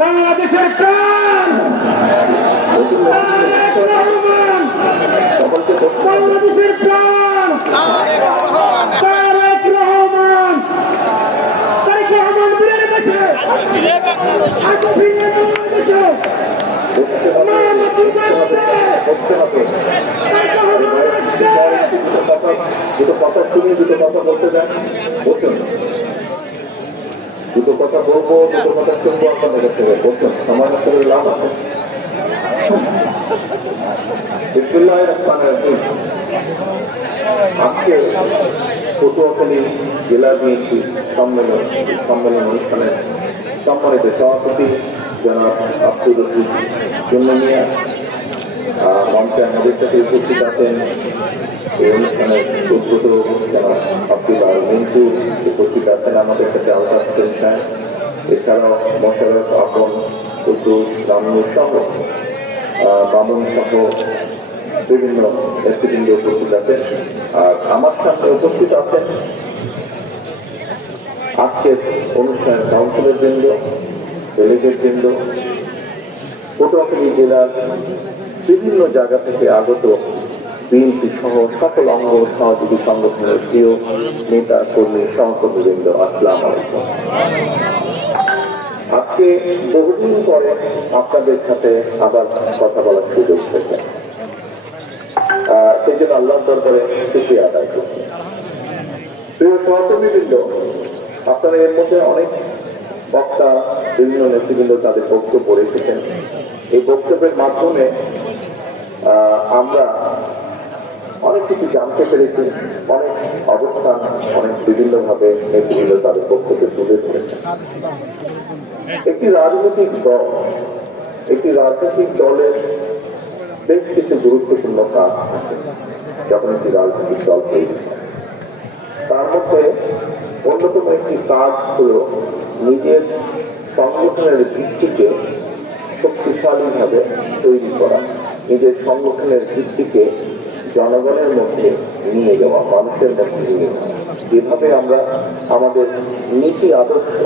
বাংলাদেশের প্রাণ! বাংলাদেশের প্রাণ! তারেক রহমান! তারেক রহমান ফিরে গেছে দুটো কথা শুনে দুটো কথা বলতে দেন। বলছেন দুটো কথা বলব, দুটো কথা শুনব, আপনাদের কাছে বলছেন আমার কাছে লাভ আছে রহিম। আজকে পটুয়াখালী জেলা বিএনপি সম্মেলন সম্মেলন অনুষ্ঠানে সম্মানিত সভাপতি জনাব আব্দুল রশিদ জন্য নিয়ে মঞ্চে আমাদের সাথে উপস্থিত আছেন এই অনুষ্ঠানের উদ্ভূত আব্দুল আর মিন্টু উপস্থিত আছেন আমাদের সাথে হোসেন সাহেব এছাড়াও মোশারফ আপন কুদ্দুস রামনুর সহ বামন সহ বিভিন্ন নেতৃবৃন্দ উপস্থিত আছেন। আর আমার সামনে উপস্থিত আছেন আজকের অনুষ্ঠানের কাউন্সিলর বৃন্দ ডেলিগেট বৃন্দ, পটুয়াখালী জেলার বিভিন্ন জায়গা থেকে আগত বিএনপি সহ সকল অঙ্গ সহযোগী সংগঠনের প্রিয় নেতা, কর্মী, সহকর্মীবৃন্দ, আসসালাম আলাইকুম। আজকে বহুদিন পরে আপনাদের সাথে আবার কথা বলার সুযোগ হয়েছে। সেই জন্য আল্লাহ দরবারে খুশি আদায় করছি। প্রিয় সহকর্মীবৃন্দ, আপনারা এর মধ্যে অনেক বক্তা, বিভিন্ন নেতৃবৃন্দ তাদের বক্তব্য রেখেছেন। এই বক্তব্যের মাধ্যমে আমরা অনেক কিছু জানতে পেরেছি, অনেক অবস্থান, অনেক বিভিন্নভাবে নেতৃবৃন্দ তাদের বক্তব্য তুলে ধরেছেন একটি রাজনৈতিক দল, একটি রাজনৈতিক দলের বেশ কিছু গুরুত্বপূর্ণ কাজ যখন একটি রাজনৈতিক দল তৈরি তার মধ্যে অন্যতম একটি কাজ হল নিজের সংগঠনের ভিত্তিকে শক্তিশালীভাবে তৈরি করা, নিজের সংগঠনের ভিত্তিকে জনগণের মধ্যে নিয়ে যাওয়া, মানুষের মধ্যে নিয়ে যেভাবে আমরা আমাদের নীতি আদর্শ,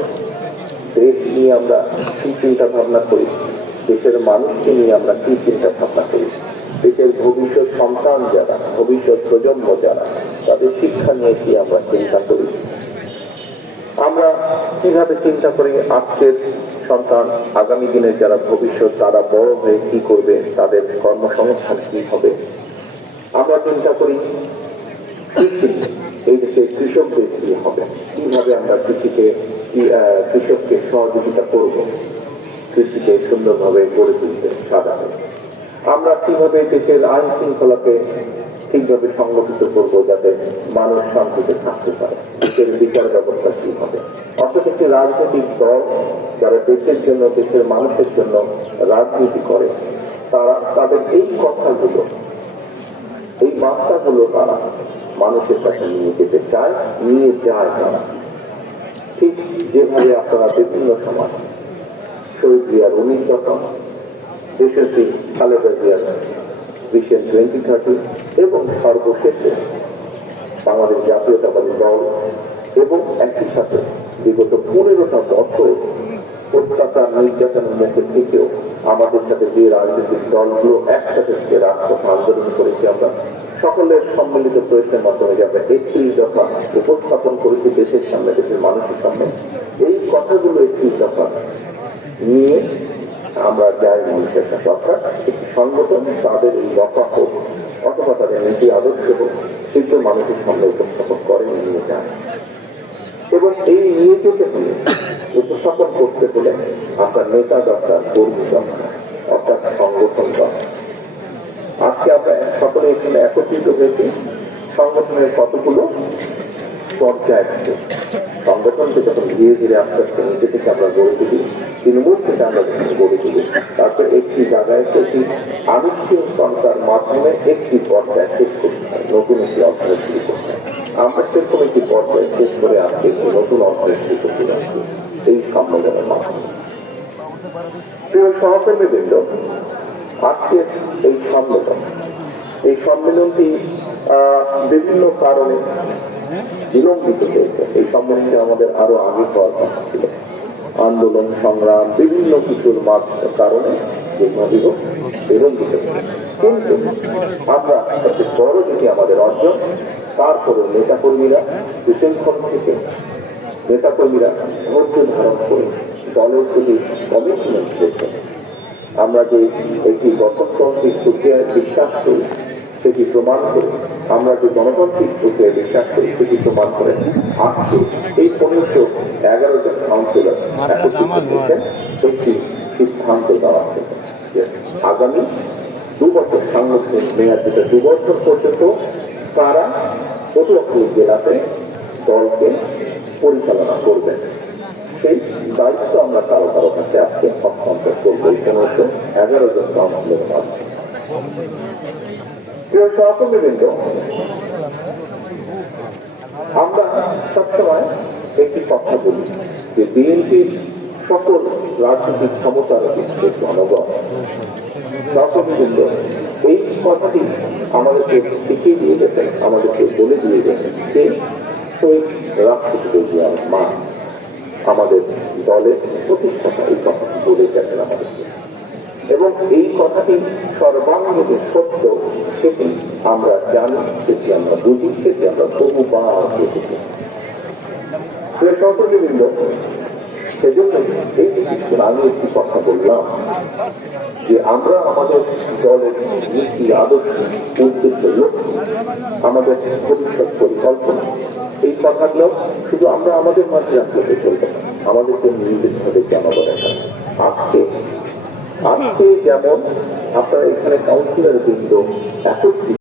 দেশ নিয়ে আমরা কি চিন্তা ভাবনা করি? দেশের মানুষকে নিয়ে আমরা কি চিন্তা ভাবনা করি? দেশের ভবিষ্যৎ সন্তান যারা, ভবিষ্যৎ প্রজন্ম যারা, তাদের শিক্ষা নিয়ে কি আমরা চিন্তা করি? আমরা কীভাবে চিন্তা করি? আজকের সন্তান, আগামী দিনের যারা ভবিষ্যৎ, তারা বড় হয়ে কি করবে? তাদের কর্মসংস্থান কি হবে? আমরা চিন্তা করি, এই দেশে কৃষকদের কি হবে? কীভাবে আমরা কৃষিকে কৃষককে সহযোগিতা করব? কৃষিকে সুন্দরভাবে গড়ে তুলতে সাজাবে আমরা কীভাবে দেশের আইন শৃঙ্খলাকে ঠিকভাবে সংগঠিত করব যাতে মানুষ শান্তিতে থাকতে পারে? দেশের বিচার ব্যবস্থা কি হবে? অর্থাৎ একটি রাজনৈতিক দল যারা দেশের জন্য, দেশের মানুষের জন্য রাজনীতি করে, তারা, তাদের এই কথাগুলো এই বার্তাগুলো তারা মানুষের কাছে নিয়ে যেতে চায়, নিয়ে যায় তারা। ঠিক যেভাবে আপনারা বিভিন্ন সময় শহীদ জিয়ার উনিশ দশম দেশটি খালেদা জিয়ার ভিশন টোয়েন্টি থার্টি এবং সর্বশেষে বাংলাদেশ জাতীয়তাবাদী দল এবং একই সাথে বিগত পনেরোটা বছর অত্যাচার, নির্যাতনের মুখে থেকেও আমাদের সাথে যে রাজনৈতিক দলগুলো একসাথে যে রাষ্ট্র আন্দোলন করেছি, আমরা সকলের সম্মিলিত প্রয়ত্নের মাধ্যমে যাবে একত্রিশ দফা উপস্থাপন করেছি দেশের সামনে, দেশের মানুষের সামনে, এই কথাগুলো একত্রিশ দফা নিয়ে আমরা যাই মানুষের কাছে। অর্থাৎ একটি সংগঠন তাদের এই দফা হোক, অথবা তাদের নীতি আদর্শ হোক সেগুলো মানুষের সামনে উপস্থাপন করে নিয়ে যায় এবং এই নিয়ে যেতে উপস্থাপন করতে হলে আপনার নেতা দরকার কর্মী দরকার অর্থাৎ সংগঠন দরকার আজকে আমরা সকলে এখানে একত্রিত হয়েছি। সংগঠনের কতগুলো পর্যায় আছে? সংগঠনকে যখন ধীরে ধীরে আস্তে আস্তে নিচে থেকে আমরা গড়ে তুলি তৃণমূল থেকে আমরা যখন গড়ে তুলি, তারপর একটি জায়গায় সেটি আনুষ্ঠানিক সরকার মাধ্যমে একটি পর্যায়ে শেষ করতে হয় নতুন একটি শুরু করতে আমরা সেরকম একটি পর্যায়ে শেষ করে আজকে একটি নতুন শুরু করতে যাচ্ছি এই সম্মেলনের মাধ্যমে। প্রিয় সহকর্মীবৃন্দ, আজকে এই সম্মেলন। এই সম্মেলনটি বিভিন্ন কারণে বিলম্বিত হয়েছে। এই সম্মেলনটি আমাদের আরও আগে হওয়ার কথা ছিল। আন্দোলন, সংগ্রাম, বিভিন্ন কিছুর কারণে বিলম্বিত কিন্তু আমরা সবচেয়ে বড় যেটি আমাদের অর্জন তারপরে নেতাকর্মীরা বিশৃঙ্খল থেকে নেতাকর্মীরা ধৈর্য ধারণ করে দলের প্রতি কমিটমেন্ট রেখে আমরা যে একটি গঠনতান্ত্রিক প্রক্রিয়ায় বিশ্বাস করি, সেটি প্রমাণ করে, আমরা যে গণতান্ত্রিক প্রক্রিয়ায় বিশ্বাস করি, সেটি প্রমাণ করে আজকে এই সমস্ত এগারো জন কাউন্সিলর একটি সিদ্ধান্ত দেওয়া হয়েছে আগামী দু বছর সাংগঠনিক মেয়াদ যেটা দু বছর পর্যন্ত তারা পটুয়াখালী জেলাতে দলকে পরিচালনা করবেন সেই দায়িত্ব আমরা কারও কারও কাছে আজকে হস্তান্তর করব। সমস্ত এগারো জন কাউন্সিলের মাধ্যমে প্রিয় সহকর্মীবৃন্দ, আমরা সবসময় একটি কথা বলি যে বিএনপির সকল রাজনৈতিক ক্ষমতার জনগণ। সহকর্মীবৃন্দ এই কথাটি আমাদেরকে শিখিয়ে দিয়ে গেছেন আমাদেরকে বলে দিয়ে গেছেন যে রাষ্ট্রপতি মা আমাদের দলের প্রতিষ্ঠাতা, এই কথাটি বলে গেছেন আমাদেরকে। এবং এই কথাটি সর্বাঙ্গীন সত্য, সেটি আমরা জানি, সেটি আমরা বুঝি, সেটি আমরা বহুবার দেখেছি। সহকর্মীবৃন্দ সেজন্য আমি একটি কথা বললাম যে আমরা আমাদের দলের নীতি, আদর্শ, উদ্দেশ্য লক্ষ্য, আমাদের ভবিষ্যৎ পরিকল্পনা, এই কথাগুলো শুধু আমরা আমাদের মাঝে রাখলে চলবে আমাদেরকে নির্দেশ হবে জনগণের কাছে আজকে আজকে যেমন আপনারা এখানে কাউন্সিলর বৃন্দ একত্রিত